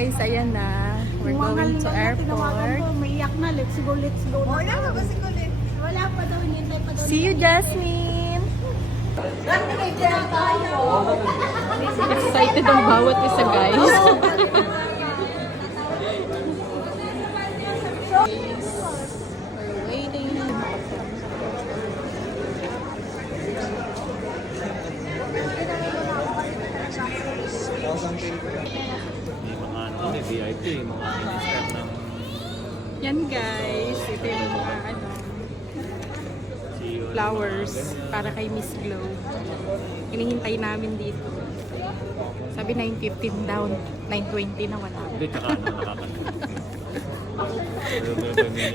guys, ayan na. We're going to airport. Maiyak na, let's go, let's go. Wala pa ba si Colin? Wala pa daw, hinintay pa daw. See you, Jasmine! Excited ang bawat isa, guys. We're waiting. May mga VIP, mga minister ng Yan, guys. Ito yung mga flowers para kay Miss Glow. Hinihintay namin dito. Sabi 9:15 down, 9:20 na wala. Hindi, tsaka nakakalimutan.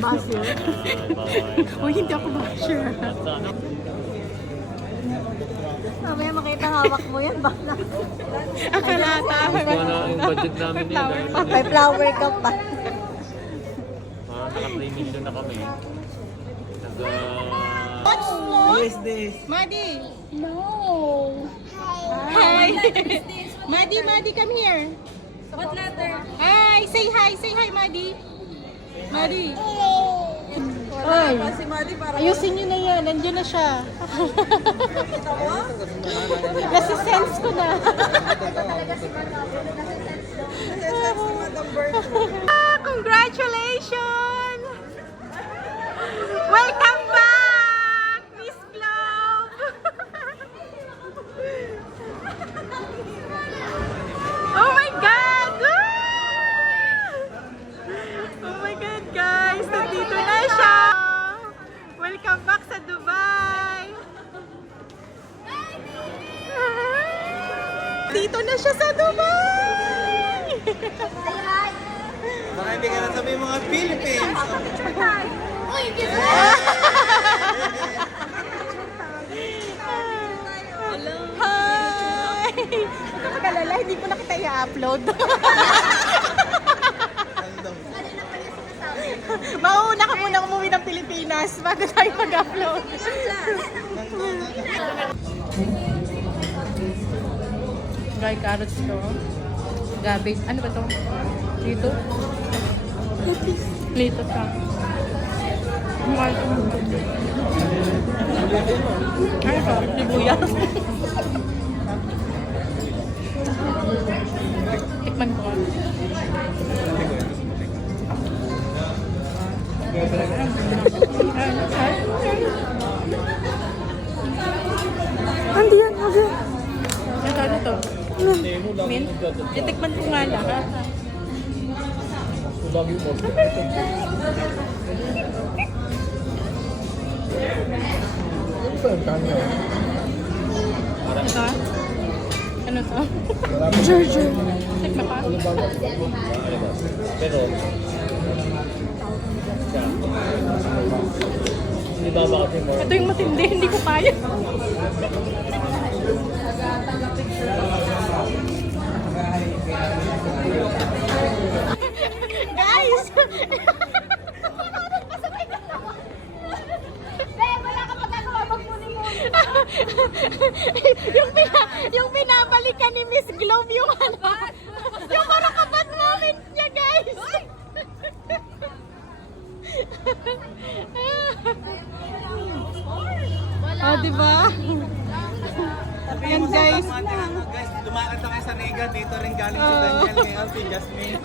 Basher? Uy, hindi ako basher. Mamaya makita hawak mo yan, baka. Akalata. Wala yung budget namin yun. May flower ka pa. Naka 3 million na kami. Madi! No. Hi! Madi, come here. What letter? Hi! Say hi, Madi. Madi. Ay. Ayusin nyo na yan. Nandiyan na siya. Nasa sense ko na. Congratulations! Welcome back, Miss Globe! Oh my God! Oh my God, guys! Nandito na siya! Welcome back sa Dubai! Dito na siya sa Dubai! Baka hindi ka na sabi mga Philippines. Hi! Huwag ka magalala, hindi ko na kita i-upload. Mauna ka muna umuwi ng Pilipinas bago tayo mag-upload. Dry carrots to. Cabbage. Ano ba to? Dito? Dito ka. Mahal to. Ano to? Sibuyas. Tikman ko. Andi yan, andi. Ano to? Mint? Titikman ko nga lahat. Ito? Ano to? Ginger. Tikman pa? Pero, hindi ba kasi mo? Ito yung matindi, hindi ko kaya. Guys! yung pinabalikan ni Miss Globe yung ano, yung parang kabat moment niya, guys. Oh, diba? Ayan, guys. Guys, lumakad na kayo sa Riga. Dito rin galing si Daniel ngayon, si Jasmine.